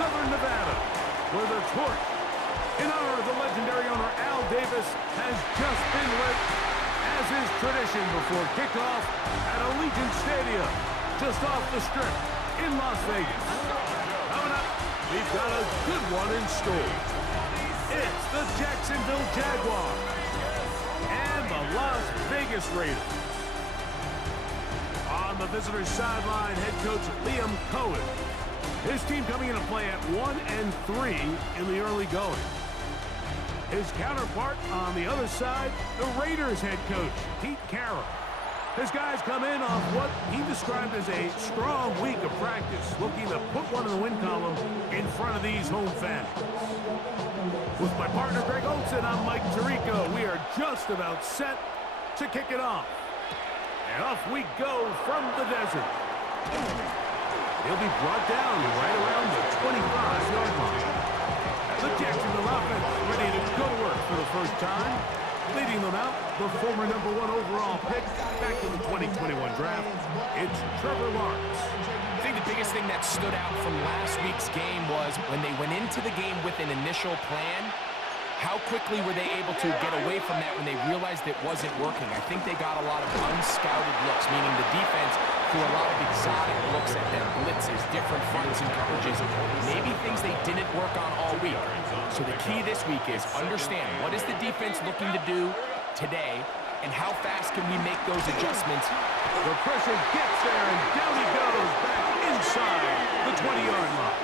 Southern Nevada, where the torch, in honor of the legendary owner Al Davis, has just been lit, as is tradition before kickoff at Allegiant Stadium, just off the Strip in Las Vegas. Coming up, we've got a good one in store. It's the Jacksonville Jaguars and the Las Vegas Raiders. On the visitors' sideline, head coach Liam Cohen. His team coming into play at 1-3 in the early going. His counterpart on the other side, the Raiders head coach, Pete Carroll. His guys come in off what he described as a strong week of practice, looking to put one in the win column in front of these home fans. With my partner, Greg Olson, I'm Mike Tirico. We are just about set to kick it off. And off we go from the desert. He'll be brought down right around the 25-yard line. The Jacksonville offense ready to go to work for the first time. Leading them out, the former #1 overall pick back in the 2021 draft, it's Trevor Lawrence. I think the biggest thing that stood out from last week's game was when they went into the game with an initial plan, how quickly were they able to get away from that when they realized it wasn't working? I think they got a lot of unscouted looks, meaning the defense threw a lot of exotic looks at them, blitzes, different fronts and coverages, maybe things they didn't work on all week. So the key this week is understand what is the defense looking to do today, and how fast can we make those adjustments? The pressure gets there, and down he goes back inside the 20-yard line.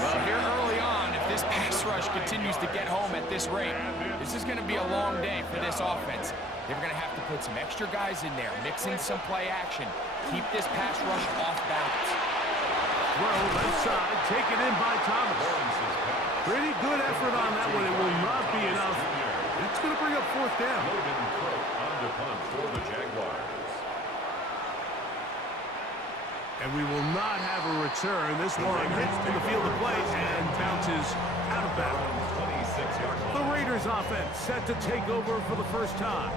Well, here early on, if this pass rush continues to get home at this rate, this is going to be a long day for this offense. They're going to have to put some extra guys in there, mix in some play action, keep this pass rush off balance. Throw left side, taken in by Thomas. Pretty good effort on that one. It will not be enough. It's going to bring up fourth down. On the punt for the Jaguars. And we will not have a return. This one hits in the field of play and bounces out of bounds. The Raiders offense set to take over for the first time.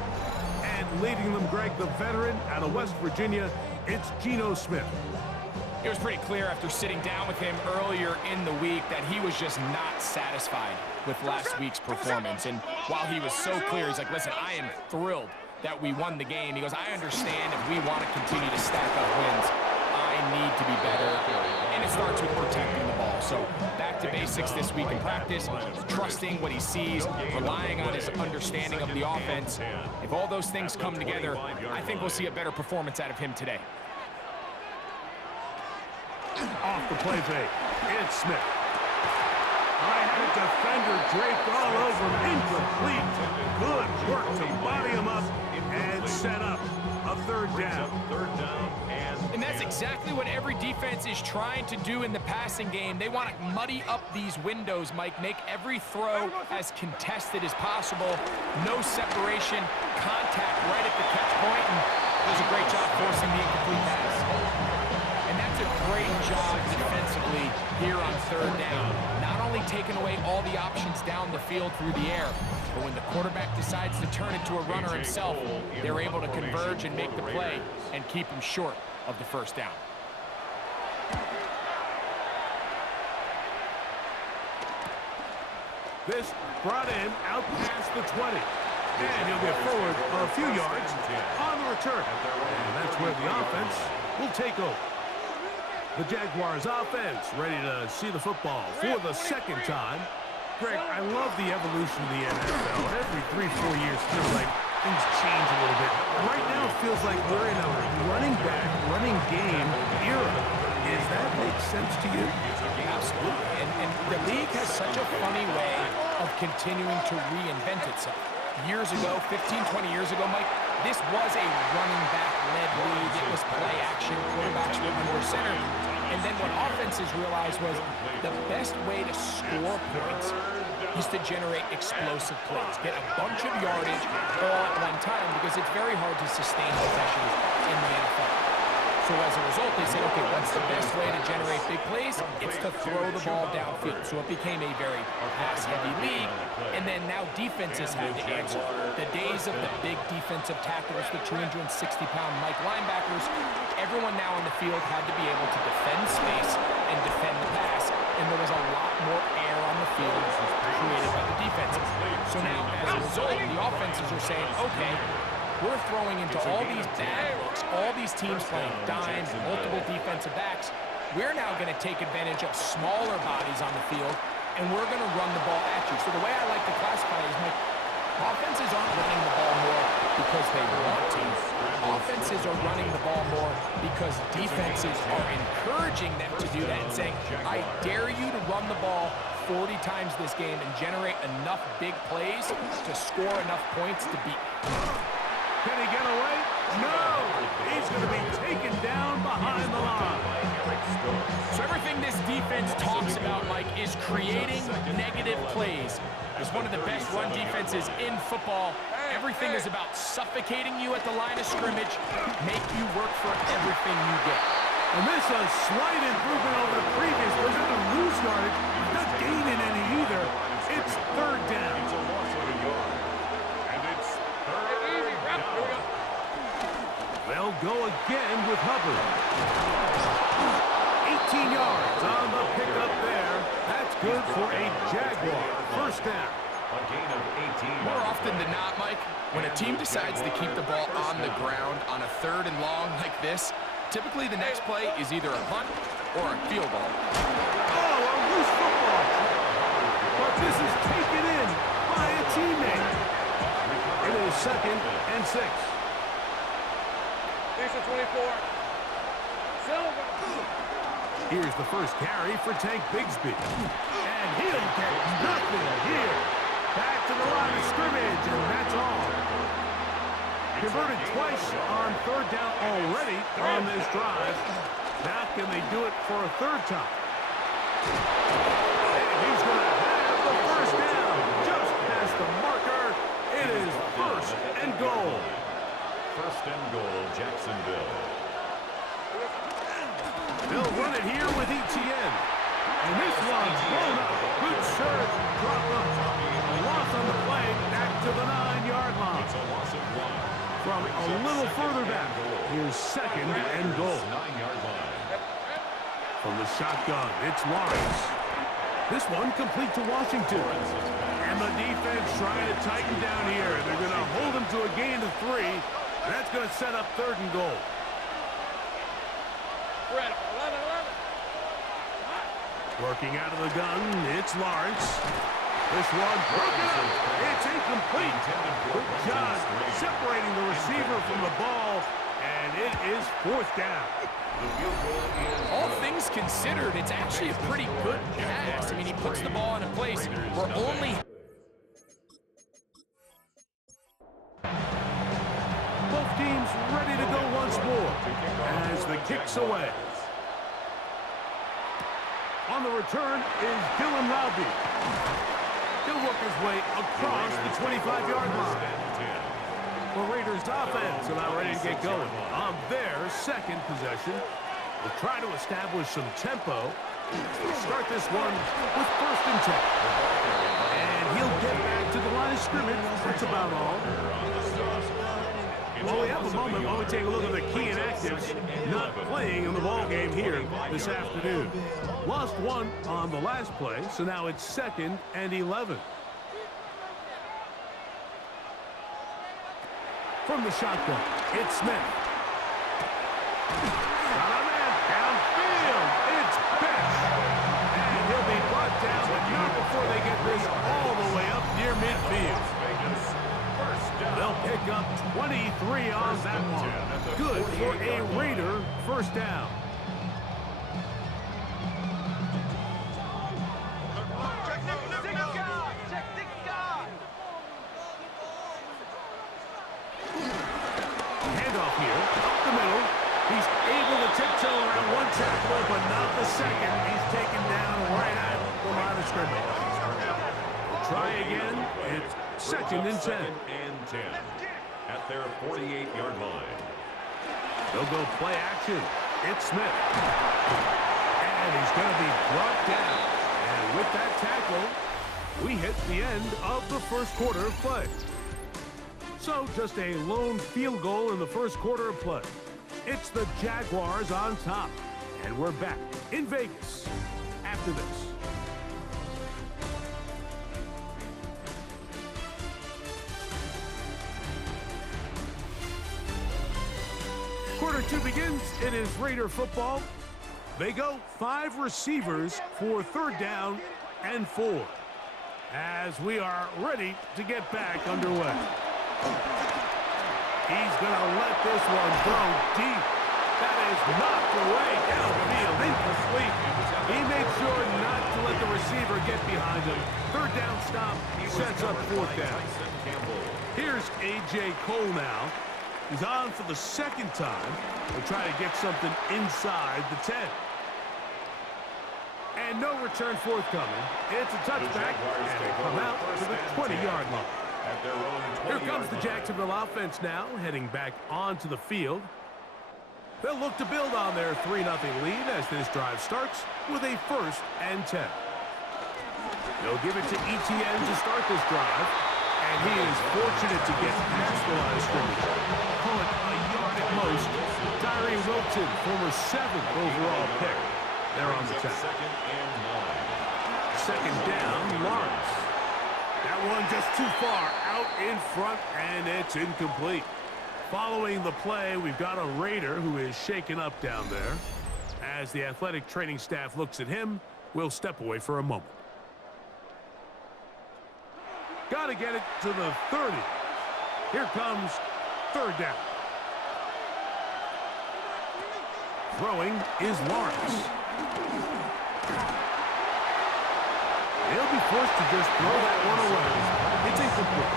And leading them, Greg, the veteran out of West Virginia, it's Geno Smith. It was pretty clear after sitting down with him earlier in the week that he was just not satisfied with last week's performance. And while he was so clear, he's like, listen, I am thrilled that we won the game. He goes, I understand if we want to continue to stack up wins, I need to be better. And it starts with protecting the ball. So back to basics this week in practice, trusting what he sees, relying on his understanding of the offense. If all those things come together, I think we'll see a better performance out of him today. Off the play fake, it's Smith. I had a defender draped all over him, incomplete. Good work to body him up and set up a third down. And that's exactly what every defense is trying to do in the passing game. They want to muddy up these windows, Mike, make every throw as contested as possible. No separation, contact right at the catch point, and does a great job forcing the incomplete pass. And that's a great job defensively here on third down. Not only taking away all the options down the field through the air, but when the quarterback decides to turn it to a runner himself, they're able to converge and make the play and keep him short of the first down. This brought in out past the 20. And he'll get forward a few yards on the return. And that's where the offense will take over. The Jaguars offense ready to see the football for the second time. Greg, I love the evolution of the NFL. Every 3-4 years feels like things change a little bit. Right now it feels like we're in a running back, running game era. Does that make sense to you? Absolutely. And the league has such a funny way of continuing to reinvent itself. Years ago, 15, 20 years ago, Mike, this was a running back-led league. It was play action, quarterbacks were under center. And then what offenses realized was the best way to score points is to generate explosive plays. Get a bunch of yardage all at one time because it's very hard to sustain possessions in the NFL. So as a result, they said, okay, what's the best way to generate big plays? It's to throw the ball downfield. So it became a very pass-heavy league. And then now defenses had to answer. The days of the big defensive tackles, the 260-pound Mike linebackers, everyone now on the field had to be able to defend space and and defend the pass, and there was a lot more air on the field created by the defenses. So now, as a result, the offenses are saying, okay, we're throwing into all these bad looks, all these teams playing dimes and multiple defensive backs. We're now going to take advantage of smaller bodies on the field, and we're going to run the ball at you. So the way I like to classify it is, Mike, offenses aren't running the ball more because they want to. Offenses are running the ball more because defenses are encouraging them to do that and saying, I dare you to run the ball 40 times this game and generate enough big plays to score enough points to beat me. Can he get away? No! He's going to be taken down behind the line. So everything this defense talks about, Mike, is creating negative plays. It's one of the best run defenses in football. Everything is about suffocating you at the line of scrimmage, make you work for everything you get. And this a slight improvement over the previous. They're going to lose yardage, not gaining any either. It's third down. It's a loss of a yard. And it's third down. They'll go again with Hubbard. 18 yards on the pickup there. That's good for a Jaguar. First down. A gain of 18. More often than not, Mike, when a team decides to keep the ball on the ground on a third and long like this, typically the next play is either a punt or a field goal. Oh, a loose football. But this is taken in by a teammate. It is second and 6. Piece of 24. Silver. Here's the first carry for Tank Bigsby. And he'll get nothing here. Back to the line of scrimmage, and that's all. Converted twice on third down already on this drive. Now can they do it for a third time? And he's going to have the first down. Just past the marker. It is first and goal. First and goal, Jacksonville. They'll run it here with Etienne. And this one's blown up. Good serve. Drop up. A loss on the play. Back to the 9-yard line. It's a loss of 1. From a little further back, here's second and goal. 9-yard line. From the shotgun, it's Lawrence. This one complete to Washington. And the defense trying to tighten down here. They're going to hold him to a gain of 3. That's going to set up third and goal. Working out of the gun, it's Lawrence. This one broken up. It's incomplete. Good job separating the receiver from the ball, and it is fourth down. All things considered, it's actually a pretty good pass. I mean, he puts the ball in a place where only... Both teams ready to go once more as the kick's away. On the return is Dylan Lowby. He'll work his way across the 25-yard line. The Raiders' offense about ready to get going on their second possession. They'll try to establish some tempo. They'll start this one with first and 10. And he'll get back to the line of scrimmage. That's about all. Well, we have a moment while we take a look at the key inactives not playing in the ball game here this afternoon. Lost one on the last play, so now it's second and 11. From the shotgun, it's Smith. Got a man downfield. It's Best. And he'll be brought down, but not before they get this all the way up near midfield. They'll pick up 23 on that one. Good for a Raider first down. Handoff here, up the middle. He's able to tiptoe around one tackler, but not the second. He's taken down right at the line of scrimmage. We'll try again. It's second and 10. Second and 10 at their 48-yard line. They'll go play action. It's Smith. And he's going to be brought down. And with that tackle, we hit the end of the first quarter of play. So just a lone field goal in the first quarter of play. It's the Jaguars on top. And we're back in Vegas after this. Quarter 2 begins. It is Raider football. They go 5 receivers for 3rd down and 4. As we are ready to get back underway. He's going to let this one go deep. That is knocked away downfield, incomplete. He made sure not to let the receiver get behind him. 3rd down stop sets up 4th down. Here's A.J. Cole now. He's on for the 2nd time. We'll try to get something inside the 10. And no return forthcoming. It's a touchback, and they come out to the 20-yard line. Here comes the Jacksonville offense now, heading back onto the field. They'll look to build on their 3-0 lead as this drive starts with a 1st and 10. They'll give it to ETN to start this drive, and he is fortunate to get past the line of scrimmage. Call it a yard at most. Tyree Wilton, former 7th overall pick. They're on the 10. 2nd down, Lawrence. That one just too far out in front, and it's incomplete. Following the play, we've got a Raider who is shaken up down there. As the athletic training staff looks at him, we'll step away for a moment. Got to get it to the 30. Here comes 3rd down. Throwing is Lawrence. He'll be forced to just throw that one away. It's incomplete.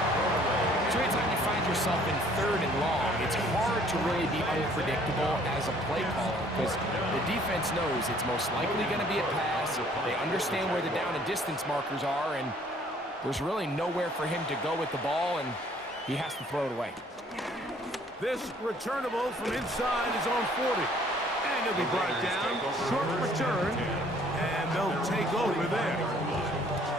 So anytime you find yourself in 3rd and long, it's hard to really be unpredictable as a play caller because the defense knows it's most likely going to be a pass. They understand where the down and distance markers are, and there's really nowhere for him to go with the ball, and he has to throw it away. This returnable from inside his own 40. And he'll be brought down. Short return, and they'll take over there.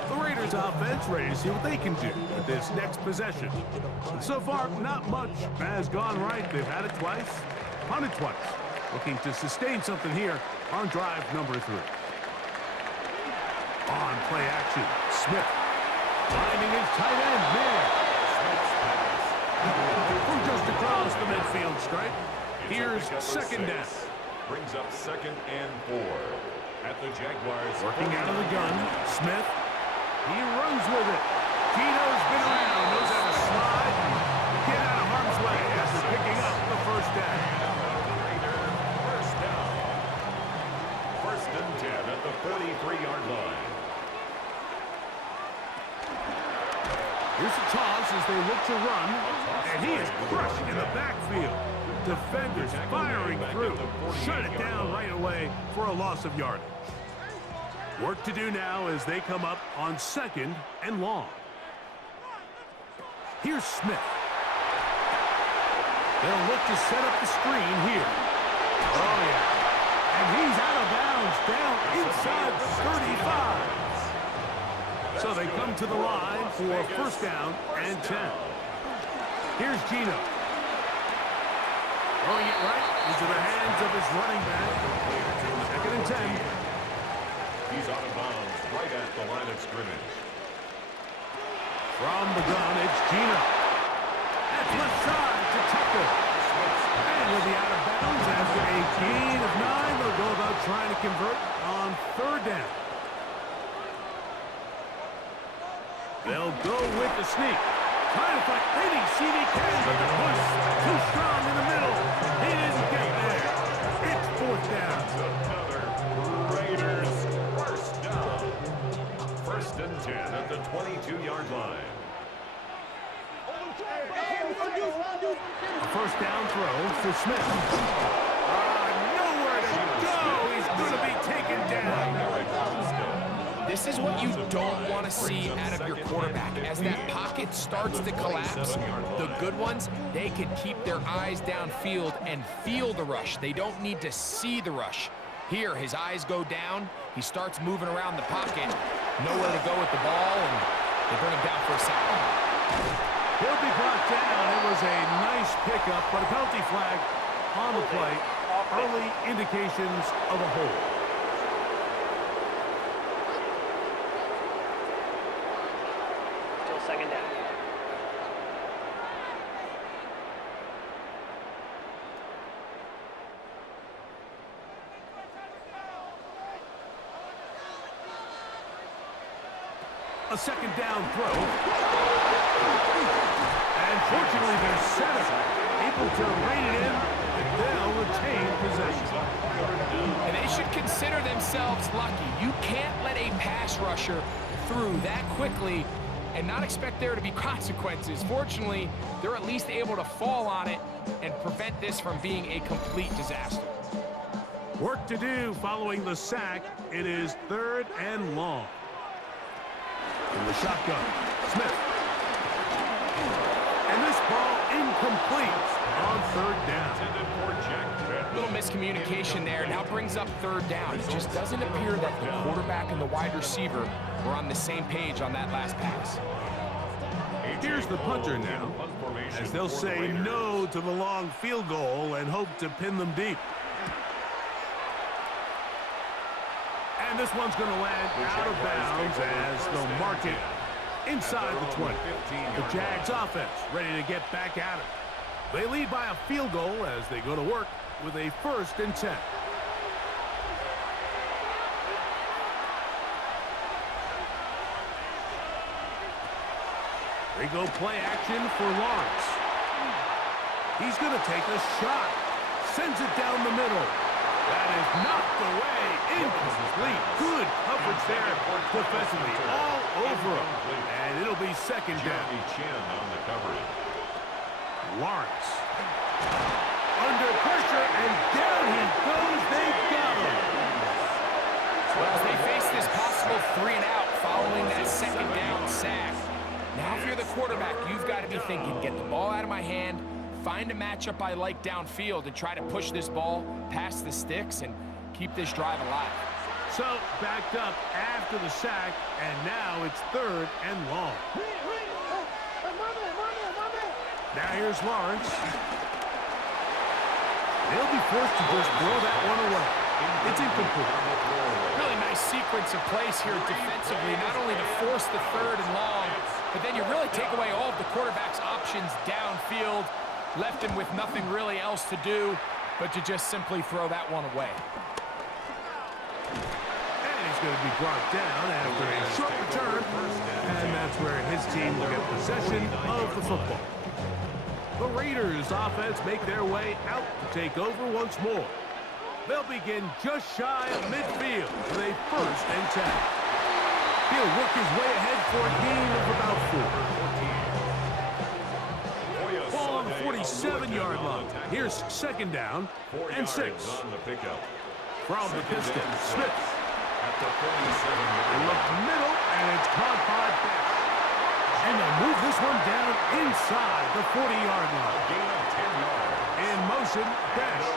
The Raiders offense ready to see what they can do with this next possession. And so far, not much has gone right. They've had it twice, punted twice. Looking to sustain something here on drive number 3. On play action, Smith. Finding his tight end there. From just across the midfield stripe. Here's 2nd down. Brings up 2nd and 4 at the Jaguars. Working out of the gun, Smith. He runs with it. Gino's been around, knows how to slide and get out of harm's way after picking up the 1st down. First down. 1st and 10 at the 43-yard line. Here's a toss as they look to run, and he is crushed in the backfield. Defenders firing through. Shut it down right away for a loss of yardage. Work to do now as they come up on 2nd and long. Here's Smith. They'll look to set up the screen here. Oh, yeah. And he's out of bounds down inside 35. So they come to the line for 1st down and 10. Here's Gino. Throwing it right into the hands of his running back. 2nd and 10. He's out of bounds right at the line of scrimmage. From the gun, it's Gino. That's left side to Tucker. And he'll be out of bounds after a gain of 9. They'll go about trying to convert on 3rd down. They'll go with the sneak. Trying to find any CDK, but the push too strong in the middle. He didn't get there. It's 4th down. Another Raiders 1st down. 1st and 10 at the 22-yard line. A 1st down throw for Smith. Nowhere to go. He's going to be taken down. This is what you don't want to see out of your quarterback. As that pocket starts to collapse, the good ones, they can keep their eyes downfield and feel the rush. They don't need to see the rush. Here, his eyes go down. He starts moving around the pocket. Nowhere to go with the ball, and they bring him down for a sack. He'll be brought down. It was a nice pickup, but a penalty flag on the play. early indications of a hold. Still second down. A second down throw. And fortunately, their center able to rein it in, and they'll retain possession. And they should consider themselves lucky. You can't let a pass rusher through that quickly and not expect there to be consequences. Fortunately, they're at least able to fall on it and prevent this from being a complete disaster. Work to do following the sack. It is 3rd and long. From the shotgun, Smith. And this ball incomplete on 3rd down. Little miscommunication there. Now brings up 3rd down. It just doesn't appear that the quarterback and the wide receiver were on the same page on that last pass. Here's the punter now, as they'll say no to the long field goal and hope to pin them deep. And this one's going to land out of bounds as they'll mark it inside the 20. The Jags offense ready to get back at it. They lead by a field goal as they go to work with a 1st and 10. They go play action for Lawrence. He's going to take a shot. Sends it down the middle. That is knocked away. Incomplete. Good coverage there defensively. All over him. And it'll be 2nd down. Lawrence. Under pressure, and down he goes. They got him. Well, as they face this possible 3-and-out following that 2nd down sack. Now, if you're the quarterback, you've got to be thinking, get the ball out of my hand, find a matchup I like downfield, and try to push this ball past the sticks and keep this drive alive. So, backed up after the sack, and now it's 3rd and long. Now here's Lawrence. They'll be forced to just throw that one away. It's incomplete. Really nice sequence of plays here defensively, not only to force the 3rd and long, but then you really take away all of the quarterback's options downfield, left him with nothing really else to do but to just simply throw that one away. And he's going to be brought down after a short return, and that's where his team will get possession of the football. The Raiders offense make their way out to take over once more. They'll begin just shy of midfield with a 1st and 10. He'll work his way ahead for a gain of about 4. Ball on the 47-yard line. Here's 2nd down and 6. From the Pistons, Smith. They look middle, and it's caught by Besh. And they'll move this one down inside the 40-yard line. In motion, Besh.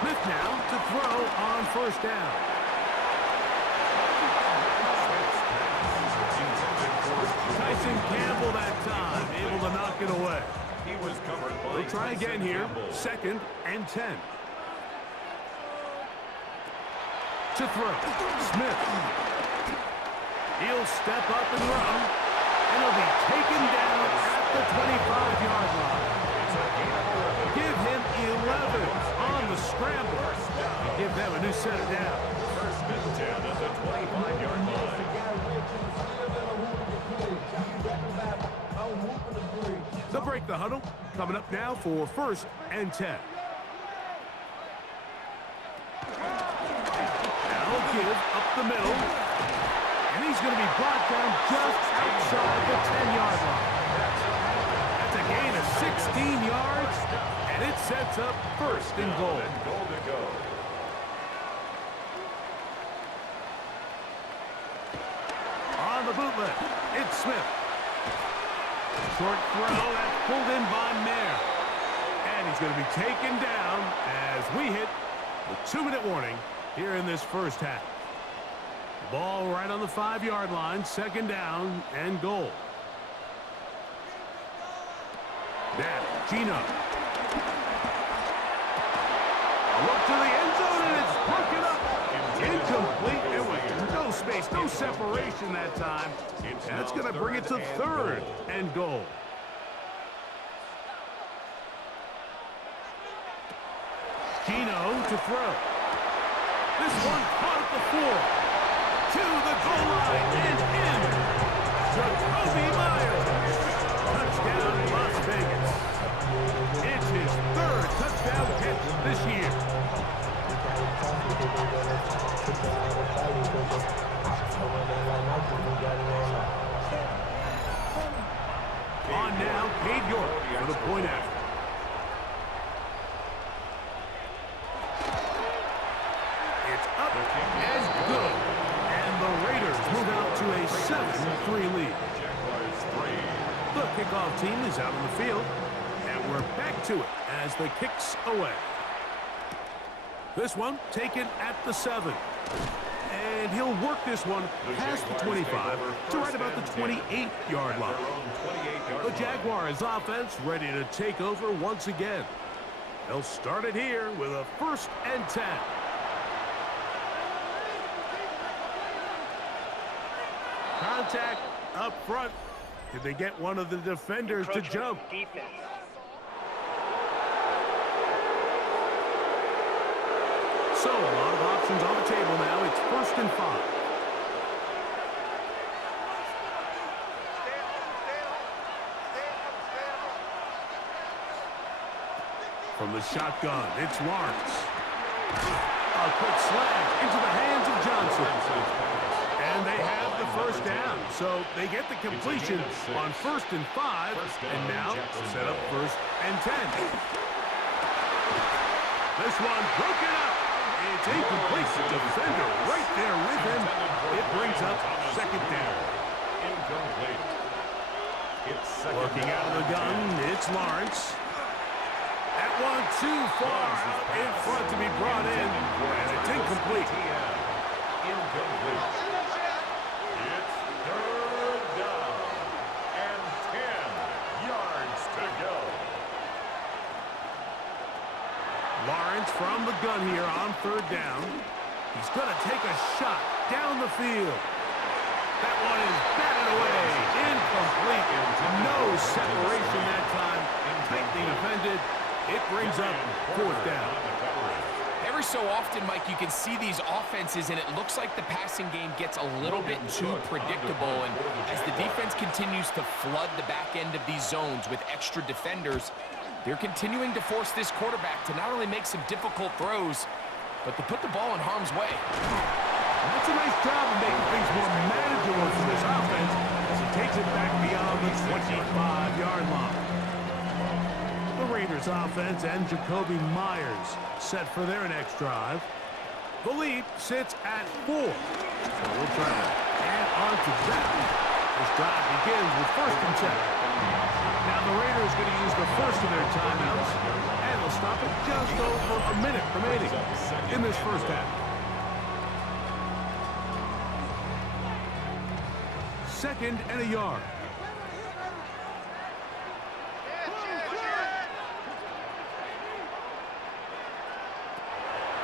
Smith now to throw on 1st down. Tyson Campbell that time, able to knock it away. We'll try again here, 2nd and 10. To throw, Smith. He'll step up and run, and he'll be taken down at the 25-yard line. Give him 11 on the scramble, and give them a new set of downs. 1st and 10 at the 25-yard line. They'll break the huddle. Coming up now for 1st and 10. Now he'll give up the middle. And he's going to be brought down just outside the 10-yard line. That's a gain of 16 yards, and it sets up 1st and goal. On the bootleg, it's Smith. Short throw, that's pulled in by Mayer. And he's going to be taken down as we hit the 2-minute warning here in this 1st half. Ball right on the 5-yard line, 2nd down and goal. Now, Gino. Look to the end zone, and it's broken up. Incomplete. There was no space, no separation that time. And that's going to bring it to third and goal. Gino to throw. This one caught at the 4. To the goal line and in. Jacoby Myers. Touchdown, Las Vegas. It's his third touchdown catch this year. On now, Cade York for the point after. It's up and good. And the Raiders move out to a 7-3 lead. The kickoff team is out on the field. And we're back to it as the kick's away. This one taken at the 7. And he'll work this one past the 25 to right about the 28-yard line. The Jaguars offense ready to take over once again. They'll start it here with a 1st and 10. Contact up front. Did they get one of the defenders to jump? Defense. So, a lot of options on the table now. It's 1st and 5. From the shotgun, it's Lawrence. A quick slant into the hands of Johnson. And they have the 1st down. So, they get the completion on 1st and 5. And now, set up 1st and 10. This one broken up. It's incomplete. The defender right there with him. It brings up 2nd down. Incomplete. It's second. Working out of the gun, it's Lawrence. That one too far out in front to be brought in. And it's incomplete. Incomplete. It's 3rd down. And 10 yards to go. Lawrence from the gun here on 3rd down. He's going to take a shot down the field. That one is batted away. Incomplete. No separation that time. Tightly defended. It brings up 4th down. Every so often, Mike, you can see these offenses, and it looks like the passing game gets a little bit too predictable. And as the defense continues to flood the back end of these zones with extra defenders, they're continuing to force this quarterback to not only make some difficult throws, but to put the ball in harm's way. That's a nice job of making things more manageable for this offense as he takes it back beyond the 25-yard line. The Raiders offense and Jacoby Myers set for their next drive. The lead sits at 4. So we'll try to add on to that. This drive begins with 1st and 10. Now the Raiders going to use the first of their timeouts, and they'll stop it just over a minute remaining in this 1st half. 2nd and a yard.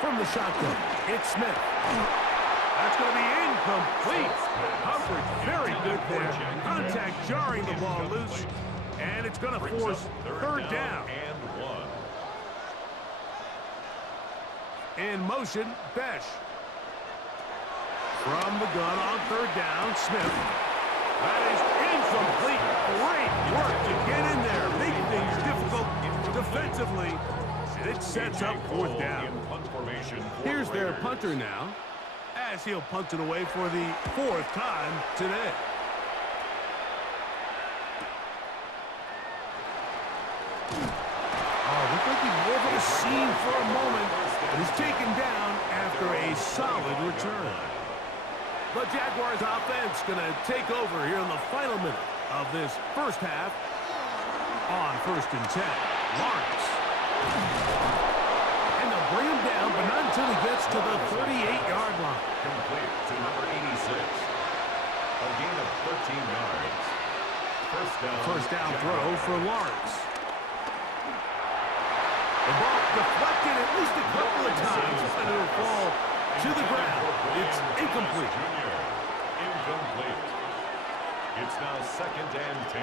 From the shotgun, it's Smith. That's going to be incomplete. Coverage very good there. Contact jarring the ball loose. And it's going to force 3rd down. In motion, Besh. From the gun on 3rd down, Smith. That is incomplete. Great work to get in there. Make things difficult defensively. And it sets up 4th down. Here's their punter now, as he'll punt it away for the 4th time today. Looked like he was at a scene for a moment, but is taken down after a solid return. The Jaguars offense going to take over here in the final minute of this 1st half on 1st and 10. Lawrence. And they'll bring him down, but not until he gets to the 38-yard line. Complete to number 86. A gain of 13 yards. 1st down. 1st down throw for Lawrence. The ball deflected at least a couple of times, and it will fall to the ground. It's incomplete. Incomplete. It's now 2nd and 10.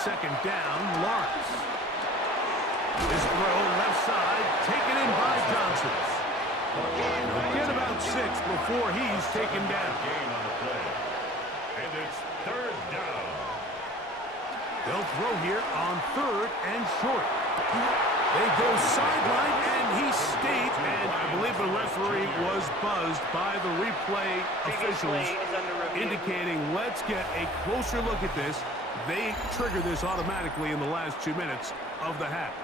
Second down, Lawrence. His throw left side, taken in by Johnson. He'll get about 6 before he's taken down. Gain on the play. And it's 3rd down. They'll throw here on 3rd and short. They go sideline, and he stayed, and I believe the referee was buzzed by the replay officials, indicating let's get a closer look at this. They trigger this automatically in the last 2 minutes of the half.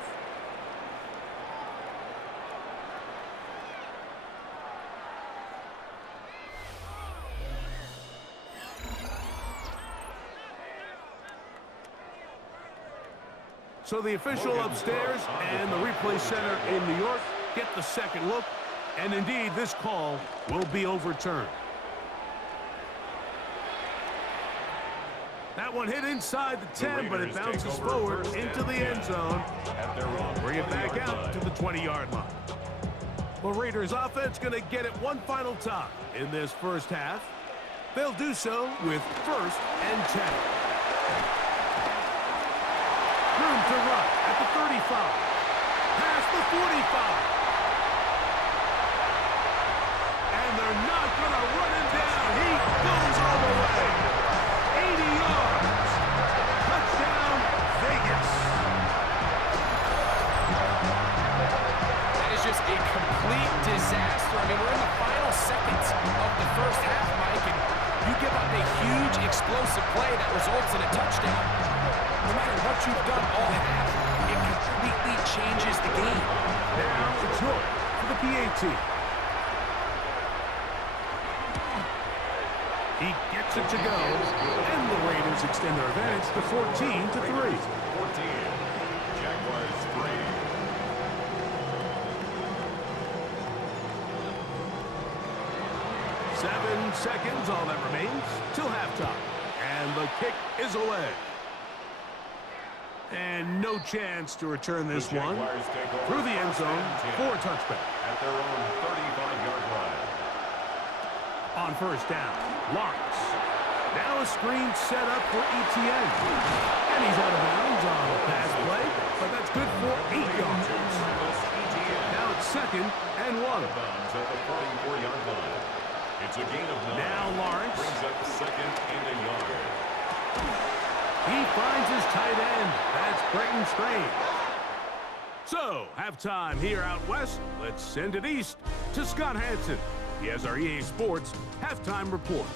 So the official upstairs and the replay center in New York get the second look, and indeed this call will be overturned. That one hit inside the 10, but it bounces forward into the end zone. Bring it back out to the 20-yard line. The Raiders offense going to get it one final time in this first half. They'll do so with 1st and 10. Room to run at the 35. Past the 45. And they're not going to run him down. He goes all the way. 80 yards. Touchdown, Vegas. That is just a complete disaster. I mean, we're in the final seconds of the first half, Mike, and you give up a huge explosive play that results in a touchdown. No matter what you've done all half, it completely changes the game. Now it's York for the PAT. He gets it to go, and the Raiders extend their advantage to 14-3. 14. Jaguars 3. 7 seconds, all that remains, till halftime. And the kick is away. And no chance to return this one through the end zone for a touchback. At their own 35-yard line. On first down, Lawrence. Now a screen set up for ETN. And he's out of bounds on the pass play, but that's good for 8 yards. Now it's 2nd and 1. Bounds at the 44-yard line. It's a gain of 9. Now Lawrence brings up 2nd and a yard. He finds his tight end. That's Brenton Strange. So, halftime here out west. Let's send it east to Scott Hansen. He has our EA Sports halftime report.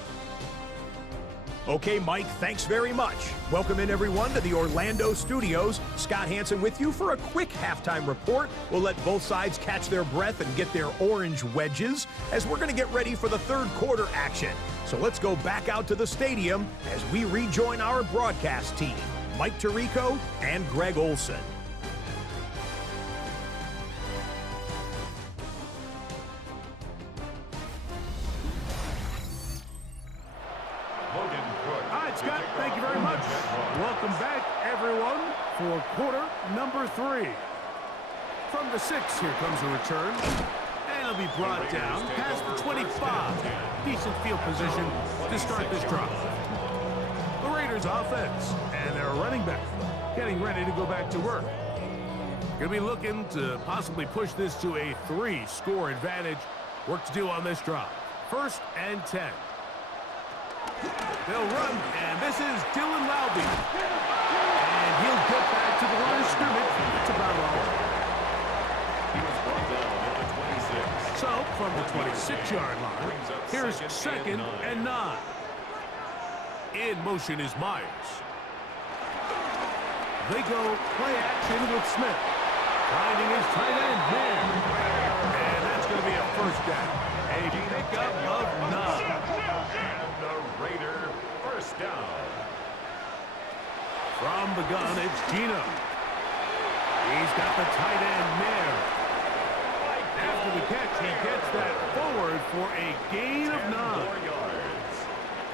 Okay, Mike, thanks very much. Welcome in, everyone, to the Orlando studios. Scott Hansen with you for a quick halftime report. We'll let both sides catch their breath and get their orange wedges as we're going to get ready for the third quarter action. So let's go back out to the stadium as we rejoin our broadcast team, Mike Tirico and Greg Olson. All right, Scott, thank you very much. Welcome back, everyone, for quarter number 3. From the 6, here comes a return. And it'll be brought down past the 25. Decent field position to start this drive. The Raiders offense and their running back getting ready to go back to work. Going to be looking to possibly push this to a 3-score advantage. Work to do on this drive. 1st and 10. They'll run, and this is Dylan Laube. And he'll get back to the line of scrimmage. That's about all. He was brought down at the 26. So, from the 26-yard line, here's 2nd and 9. In motion is Myers. They go play action with Smith. Finding his tight end there. And that's going to be a 1st down. A pickup of 9. The Raider 1st down. From the gun, it's Gino. He's got the tight end there. After the catch, he gets that forward for a gain of 9. 4 yards.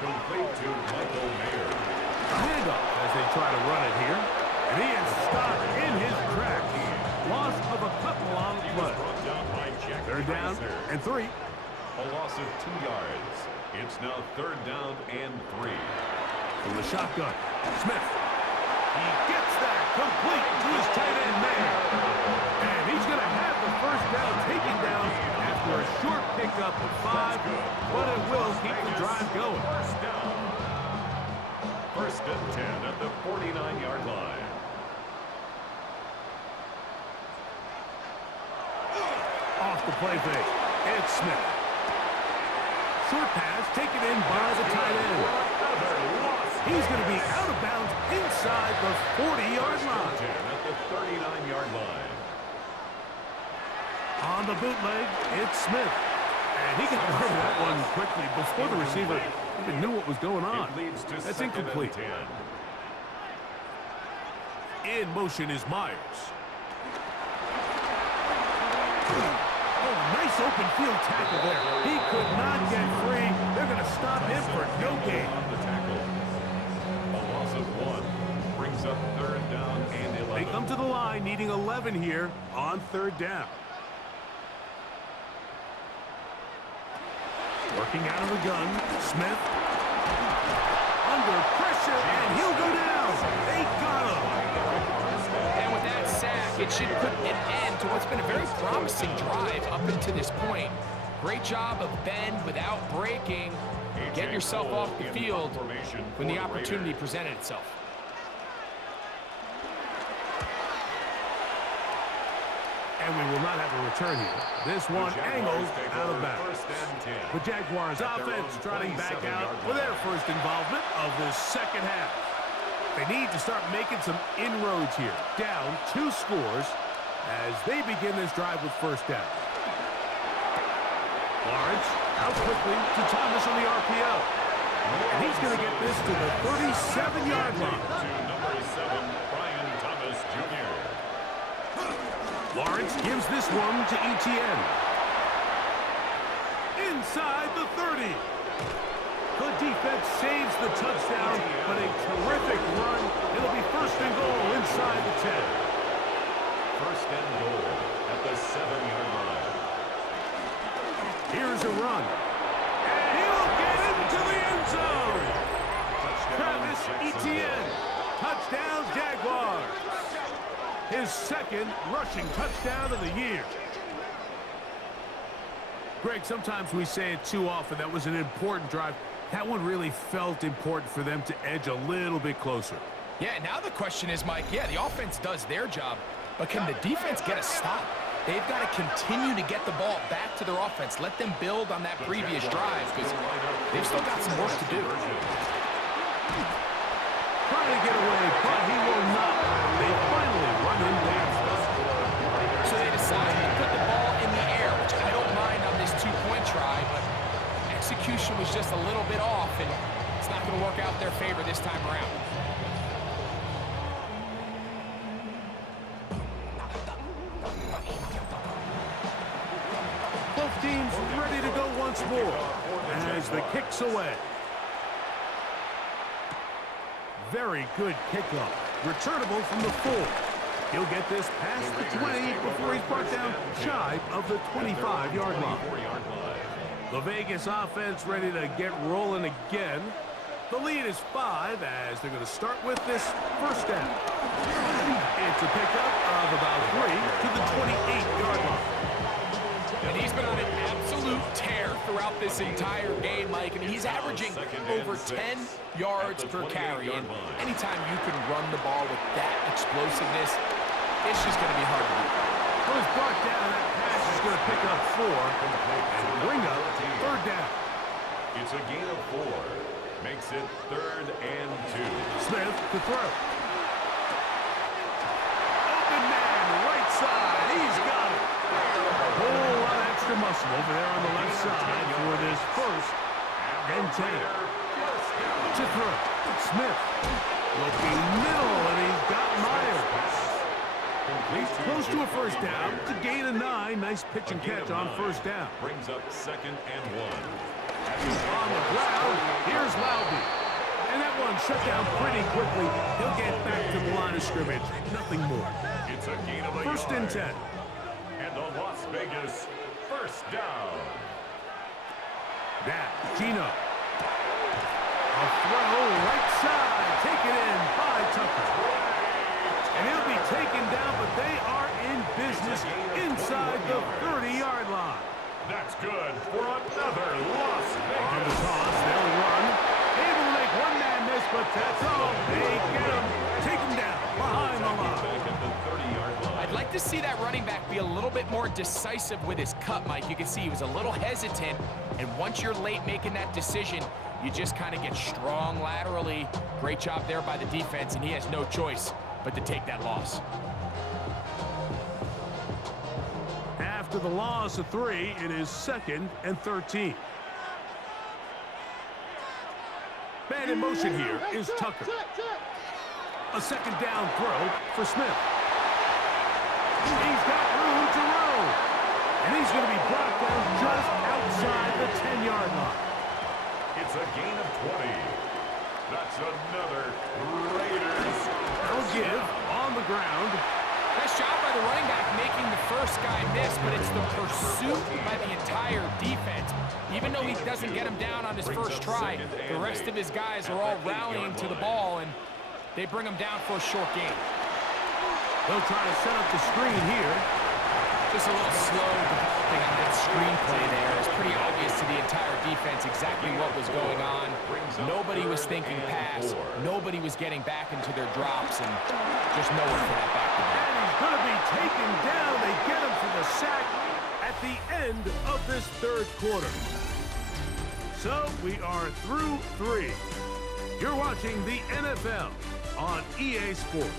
Complete to Michael Mayer. A handoff as they try to run it here. And he is stopped in his tracks. Loss of a couple on the play. Third down and 3. A loss of 2 yards. It's now third down and 3. From the shotgun, Smith. He gets that complete to his tight end man. And he's going to have the first down taken down after a short pickup of 5, but it will keep the drive going. First and 10 at the 49-yard line. Off the play fake, it's Smith. Short pass taken in by the tight end. He's going to be out of bounds inside the 40-yard line. At the 39-yard line. On the bootleg, it's Smith. And he got rid of that one quickly before the receiver even knew what was going on. That's incomplete. In motion is Myers. Oh, nice open field tackle there. He could not get free. They're going to stop him for no gain. A loss of 1 brings up third down and 11. They come to the line needing 11 here on third down. Working out of the gun, Smith. Under pressure, and he'll go down. They got him. And with that sack, it should put an end to what's been a very promising drive up until this point. Great job of bend without breaking. Get yourself off the field when the opportunity presented itself. And we will not have a return here. This one angled out of bounds. The Jaguars offense trotting back out for their first involvement of the second half. They need to start making some inroads here. Down 2 scores as they begin this drive with first down. Lawrence out quickly to Thomas on the RPO. And he's going to get this to the 37-yard line. Number 7, Brian Thomas Jr. Lawrence gives this one to Etienne. Inside the 30. The defense saves the touchdown, but a terrific run. It'll be first and goal inside the 10. First and goal at the 7-yard line. Here's a run. And he'll get into the end zone. Travis Etienne. Touchdown, Jaguars. His second rushing touchdown of the year. Greg, sometimes we say it too often. That was an important drive. That one really felt important for them to edge a little bit closer. Yeah, now the question is, Mike, yeah, the offense does their job, but can the defense get a stop? They've got to continue to get the ball back to their offense. Let them build on that previous drive because they've still got some work to do. Trying to get away, but he will not. They finally run him down. So they decide to put the ball in the air, which I don't mind on this 2-point try, but execution was just a little bit off, and it's not going to work out in their favor this time around. Both teams ready to go once more as the kick's away. Very good kickoff. Returnable from the 4. He'll get this past the 20 before he's brought down shy of the 25-yard line. The Vegas offense ready to get rolling again. The lead is 5 as they're going to start with this first down. It's a pickup of about 3 to the 28-yard line. And he's been on an absolute tear throughout this entire game, Mike. I mean, he's averaging over 10 yards per carry. And anytime you can run the ball with that explosiveness, it's just going to be hard to do. Well, he's brought down. That pass is going to pick up 4 and bring up third down. It's a gain of 4. Makes it third and 2. Smith to throw. Open man, right side. He's got it. A whole lot of extra muscle over there on the left side for this first and 10. To throw. Smith looking middle, and he's got Myers. He's close to a first down to gain a 9. Nice pitch and catch on first down. Brings up second and 1. On the ground, here's Loudby. And that one shut down pretty quickly. He'll get back to the line of scrimmage. Nothing more. It's a gain of a First and yard. 10. And the Las Vegas first down. Now, Gino. A throw right side. Taken in by Tucker. And he'll be taken down, but they are in business inside the 30-yard line. That's good for another Las Vegas. On the toss, they'll run. Able to make one man miss, but that's all. They get him. Take him down behind the line. Back at the 30-yard line. I'd like to see that running back be a little bit more decisive with his cut, Mike. You can see he was a little hesitant, and once you're late making that decision, you just kind of get strong laterally. Great job there by the defense, and he has no choice but to take that loss. After the loss of 3, it is 2nd and 13. Man in motion here is Tucker. A second down throw for Smith. He's got room to roam. And he's going to be brought down just outside the 10-yard line. It's a gain of 20. That's another Raiders. They'll give on the ground. Nice job by the running back making the first guy miss, but it's the pursuit by the entire defense. Even though he doesn't get him down on his first try, the rest of his guys are all rallying to the ball, and they bring him down for a short gain. They'll try to set up the screen here. Just a little slow developing on that screenplay there. It's pretty obvious to the entire defense exactly what was going on. Nobody was thinking pass. Nobody was getting back into their drops, and just nowhere for that back to back. And he's going to be taken down. They get him for the sack at the end of this third quarter. So we are through 3. You're watching the NFL on EA Sports.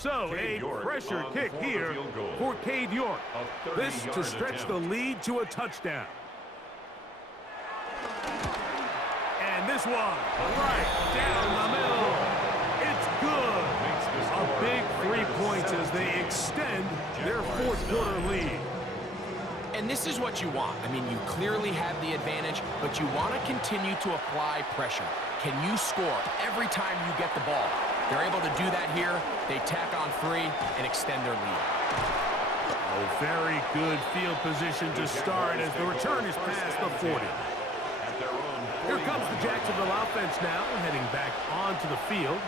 So a pressure kick here for Cade York. This to stretch the lead to a touchdown. And this one right down the middle. It's good. A big 3 points as they extend their fourth quarter lead. And this is what you want. I mean, you clearly have the advantage, but you want to continue to apply pressure. Can you score every time you get the ball? They're able to do that here. They tack on 3 and extend their lead. A very good field position to start as the return is past the 40. Here comes the Jacksonville offense now, heading back onto the field.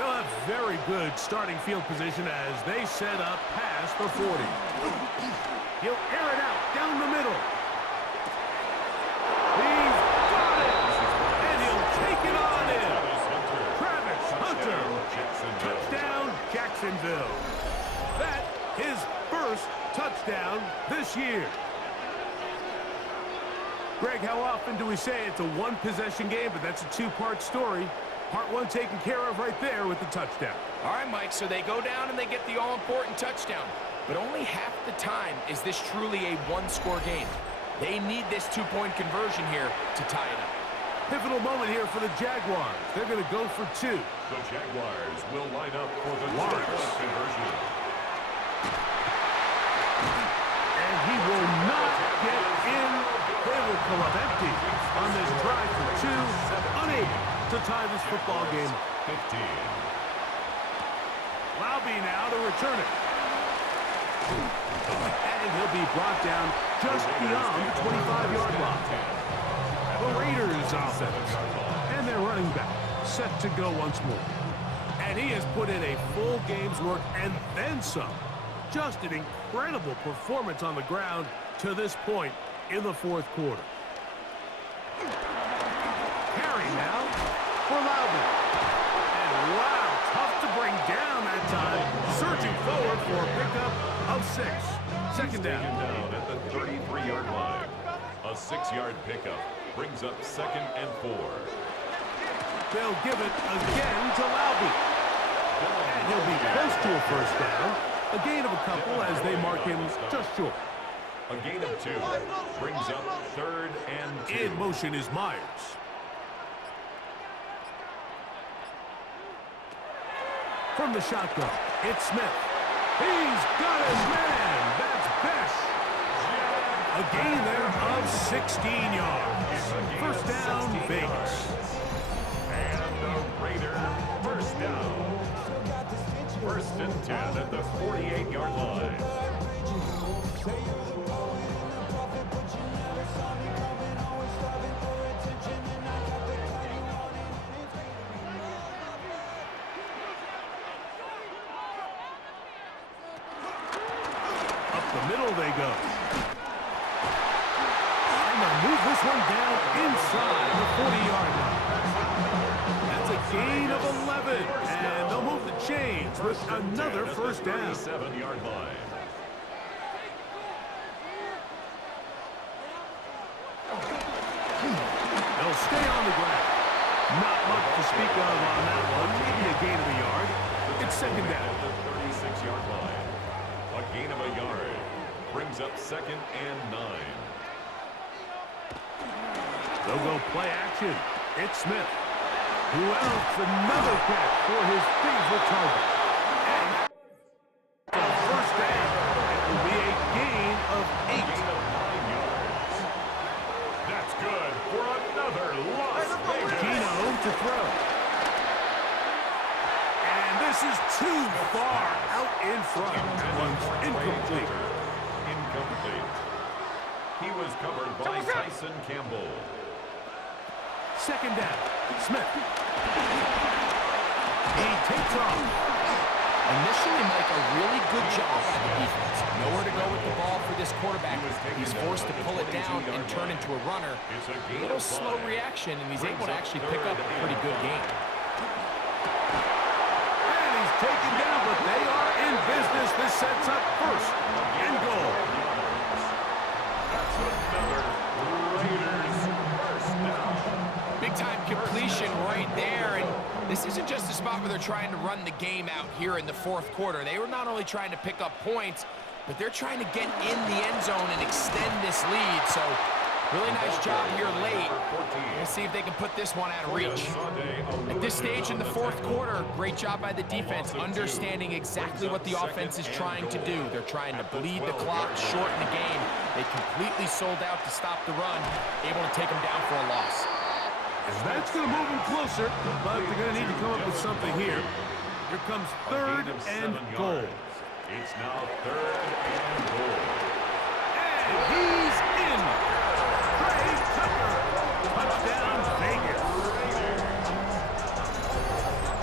They'll have very good starting field position as they set up past the 40. He'll air it out down the middle. He's got it! And he'll take it on in. Travis Hunter. Touchdown, Jacksonville. That his first touchdown this year. Greg, how often do we say it's a one-possession game, but that's a 2-part story? Part 1 taken care of right there with the touchdown. All right, Mike, so they go down and they get the all-important touchdown. But only half the time is this truly a one-score game. They need this 2-point conversion here to tie it up. Pivotal moment here for the Jaguars. They're going to go for 2. The Jaguars will line up for the Lawrence. 2-point conversion. And he will not get in. They will pull up empty on this drive for 2. Unable to tie this football game. 15. Laube now to return it. And he'll be brought down just beyond the 25-yard line. The Raiders offense. And their running back set to go once more. And he has put in a full game's work and then some. Just an incredible performance on the ground to this point in the fourth quarter. Carry now for Laube. And wow, tough to bring down that time. Surging forward for a pickup of 6. Second down. Taken down at the 33-yard line. A 6-yard pickup brings up 2nd and 4. They'll give it again to Laube. And he'll be close to a first down. A gain of a couple as they mark him just short. A gain of 2 brings up 3rd and 2. In motion is Myers. From the shotgun, it's Smith. He's got his man. That's Besh. A gain there of 16 yards. First down, Vegas. And the Raider first down. 1st and 10 at the 48-yard line. The middle they go. And they'll move this one down inside the 40-yard line. That's a gain of 11. And they'll move the chains with another first down. 37-yard line. They'll stay on the ground. Not much to speak of on that one. Maybe a gain of a yard. It's second down. At the 36-yard line. A gain of a yard brings up 2nd and 9. They'll go play action. It's Smith. Who else? Another catch for his favorite target. And the first down. It will be a gain of 8. Gain of 9 yards. That's good for another Las Vegas. Gino to throw. And this is too far out in front. That one's incomplete. Incomplete. He was covered by Tyson Campbell. Second down. Smith. He takes off. Initially, Mike, a really good job by the defense. Nowhere to go with the ball for this quarterback. He's forced to pull it down and turn into a runner. A little slow reaction, and he's able to actually pick up a pretty good game. And he's taken down, but they are in business. This sets up first and goal. That's another Raiders first down. Big-time completion right there, and this isn't just a spot where they're trying to run the game out here in the 4th quarter. They were not only trying to pick up points, but they're trying to get in the end zone and extend this lead. So really nice job here late. We'll see if they can put this one out of reach. At this stage in the 4th quarter, great job by the defense, understanding exactly what the offense is trying to do. They're trying to bleed the clock, shorten the game. They completely sold out to stop the run, able to take them down for a loss. And that's going to move them closer, but they're going to need to come up with something here. Here comes 3rd and goal. It's now 3rd and goal. And he's in. Trey Tucker. Touchdown, Vegas.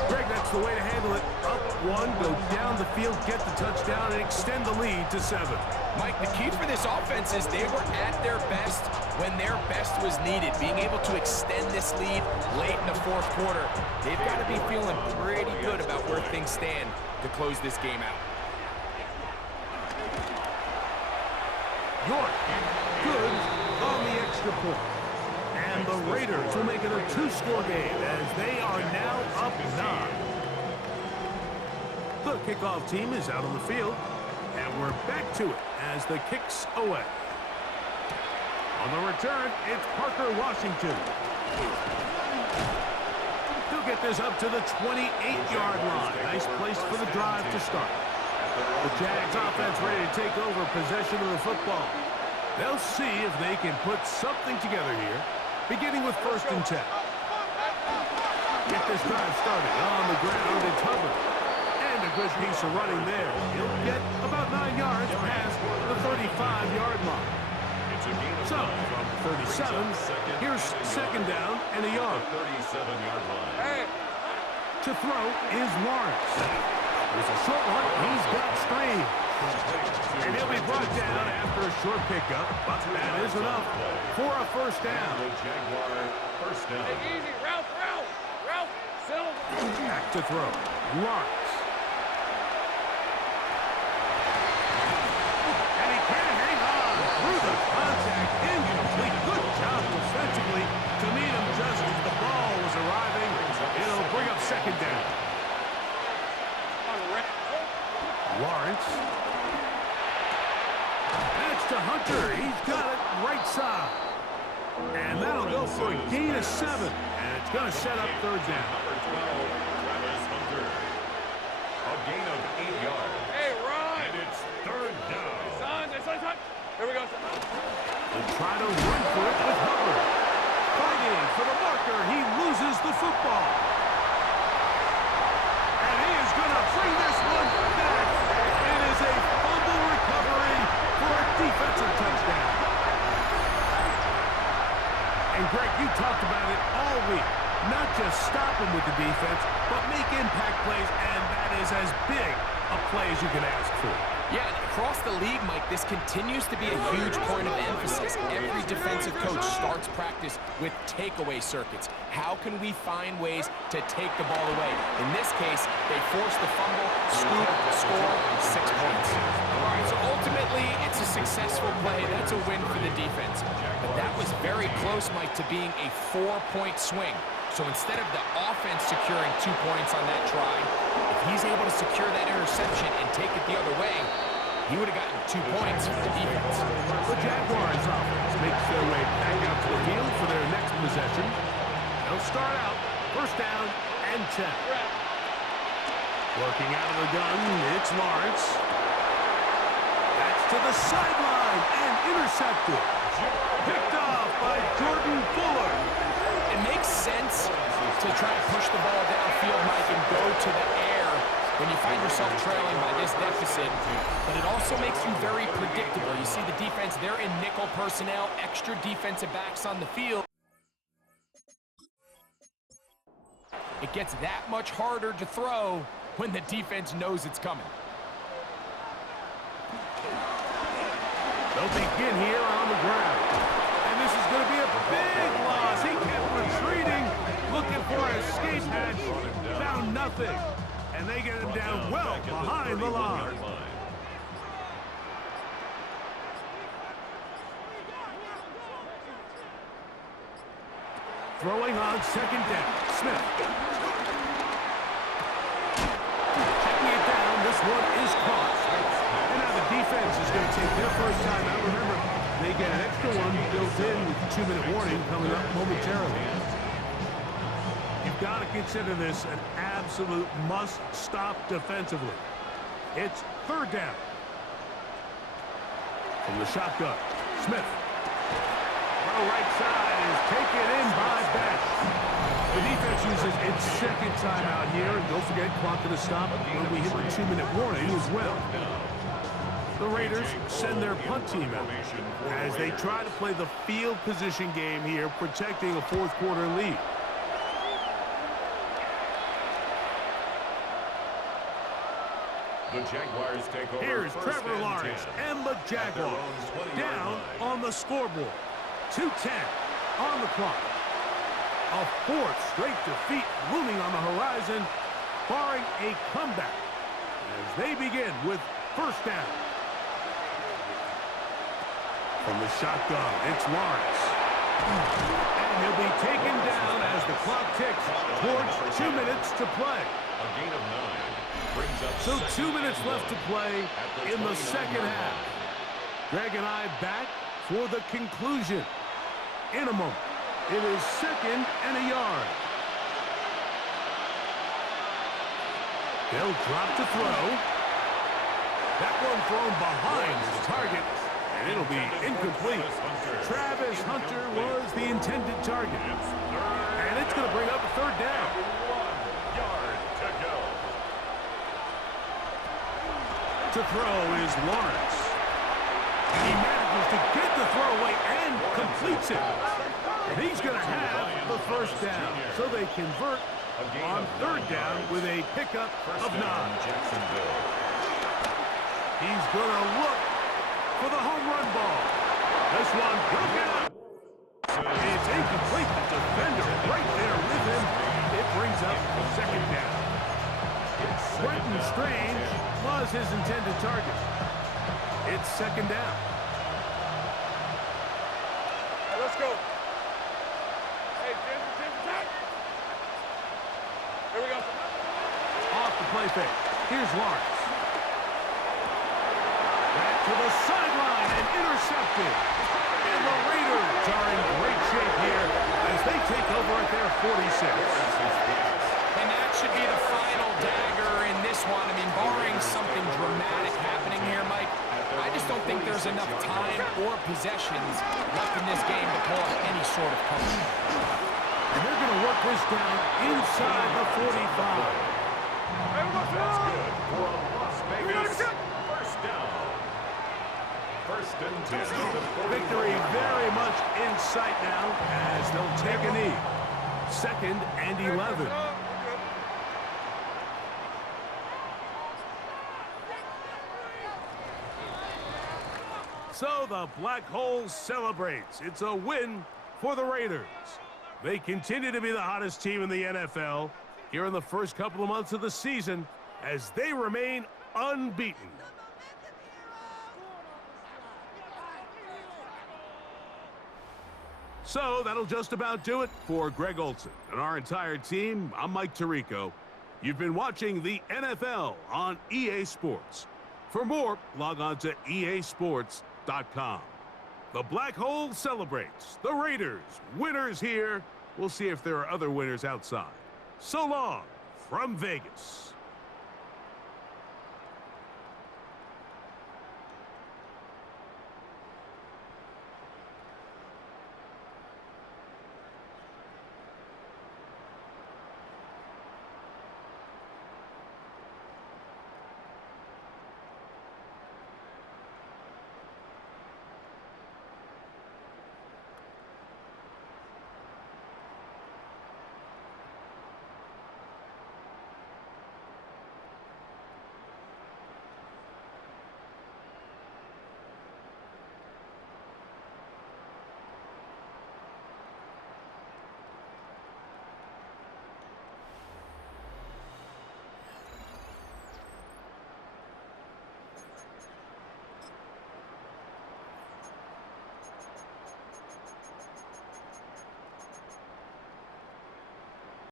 Greg, that's the way to handle it. Up 1, go down the field, get the touchdown, and extend the lead to 7. Mike, the key for this offense is they were at their best when their best was needed. Being able to extend this lead late in the 4th quarter, they've got to be feeling pretty good about where things stand to close this game out. York, good on the extra point. And the Raiders will make it a 2-score game as they are now up 9. The kickoff team is out on the field, and we're back to it as the kick's away. On the return, it's Parker Washington. He'll get this up to the 28-yard line. Nice place for the drive to start. The Jags offense ready to take over possession of the football. They'll see if they can put something together here, beginning with 1st and 10. Get this drive started on the ground. It's Hubbard. And a good piece of running there. He'll get about 9 yards past the 35-yard line. So, from 37, here's 2nd down and a yard. 37-yard line. To throw is Lawrence. There's a short one. He's got Strange. And he'll be brought down after a short pickup, but that is enough for a first down. The Jaguar first down. Take easy. Ralph. Silver. Back to throw. Lawrence. And he can't hang on through the contact. Incomplete. Good job defensively to meet him just as the ball was arriving. It'll bring up 2nd down. Lawrence. And it's Pitch to Hunter. He's got it right side. And that'll go for a gain of 7. And it's going to set up third down. Number 12, Travis Hunter. A gain of 8 yards. Hey, run! And it's third down. Son. Here we go, son. They try to run for it with Hubbard. Fighting for the marker. He loses the football. And he is going to bring this one back. It is a fumble recovery for a defensive touchdown. And Greg, you talked about it all week. Not just stop him with the defense, but make impact plays, and that is as big a play as you can ask for. Yeah, and across the league, Mike, this continues to be a huge point of emphasis. Every defensive coach starts practice with takeaway circuits. How can we find ways to take the ball away? In this case, they forced the fumble, scoop, score, 6 points. All right, so ultimately, it's a successful play. That's a win for the defense. But that was very close, Mike, to being a 4-point swing. So instead of the offense securing 2 points on that try, if he's able to secure that interception and take it the other way, he would have gotten 2 points for the defense. The Jaguars offense makes their way back out to the field for their next possession. They'll start out first down and 10. Working out of the gun, it's Lawrence. That's to the sideline and intercepted. Picked off by Jordan Fuller. It makes sense to try to push the ball downfield, Mike, and go to the air when you find yourself trailing by this deficit. But it also makes you very predictable. You see the defense, they're in nickel personnel, extra defensive backs on the field. It gets that much harder to throw when the defense knows it's coming. They'll begin here on the ground. And this is going to be a big loss. He kept retreating, looking for an escape hatch. Found nothing. And they get him down well behind the line. Throwing on second down. Smith. Checking it down. This one is caught. And now the defense is going to take their first time out. Remember, they get an extra one built in with the 2-minute warning coming up momentarily. You've got to consider this an absolute must-stop defensively. It's third down. From the shotgun, Smith. Well, right side is taken in by Best. The defense uses its second timeout here, and don't forget, clock to the stop when we hit the 2-minute warning as well. The Raiders send their punt team out as they try to play the field position game here, protecting a fourth-quarter lead. The Jaguars take over. Here's Trevor Lawrence and the Jaguars down on the scoreboard. 2:10 on the clock. A fourth straight defeat looming on the horizon, barring a comeback as they begin with first down. From the shotgun, it's Lawrence. And he'll be taken down as the clock ticks towards 2 minutes to play. A gain of 9 brings up So 2 minutes left to play in the second half. Greg and I back for the conclusion. In a moment, it is 2nd and a yard. They'll drop to throw. That one thrown behind his target, and it'll be incomplete. Travis Hunter was the intended target. And it's going to bring up a third down. 1 yard to go. To throw is Lawrence. He manages to get the throw away and completes it. And he's going to have the first down. So they convert on third down with a pickup of 9. Jacksonville. He's going to look for the home run ball. This one broken up. It's incomplete. The defender right there with him. It brings up the second down. Brenton Strange was his intended target. It's second down. Hey, let's go. Hey, Jim, attack. Here we go. Off the play fake. Here's Lawrence. That to the sideline and intercepted. And the Raiders are in great shape here as they take over at their 46. And that should be the final dagger in this one. I mean, barring something dramatic happening here, Mike, I just don't think there's enough time or possessions left in this game to pull off any sort of comeback. And they're going to work this down inside the 45. That's good for a Las Vegas first down. First and 10 at the 45. Victory very much in sight now as they'll take a knee. 2nd and 11. So the Black Hole celebrates. It's a win for the Raiders. They continue to be the hottest team in the NFL here in the first couple of months of the season as they remain unbeaten. So that'll just about do it for Greg Olson and our entire team. I'm Mike Tirico. You've been watching the NFL on EA Sports. For more, log on to easports.com. The Black Hole celebrates. The Raiders, winners here. We'll see if there are other winners outside. So long from Vegas.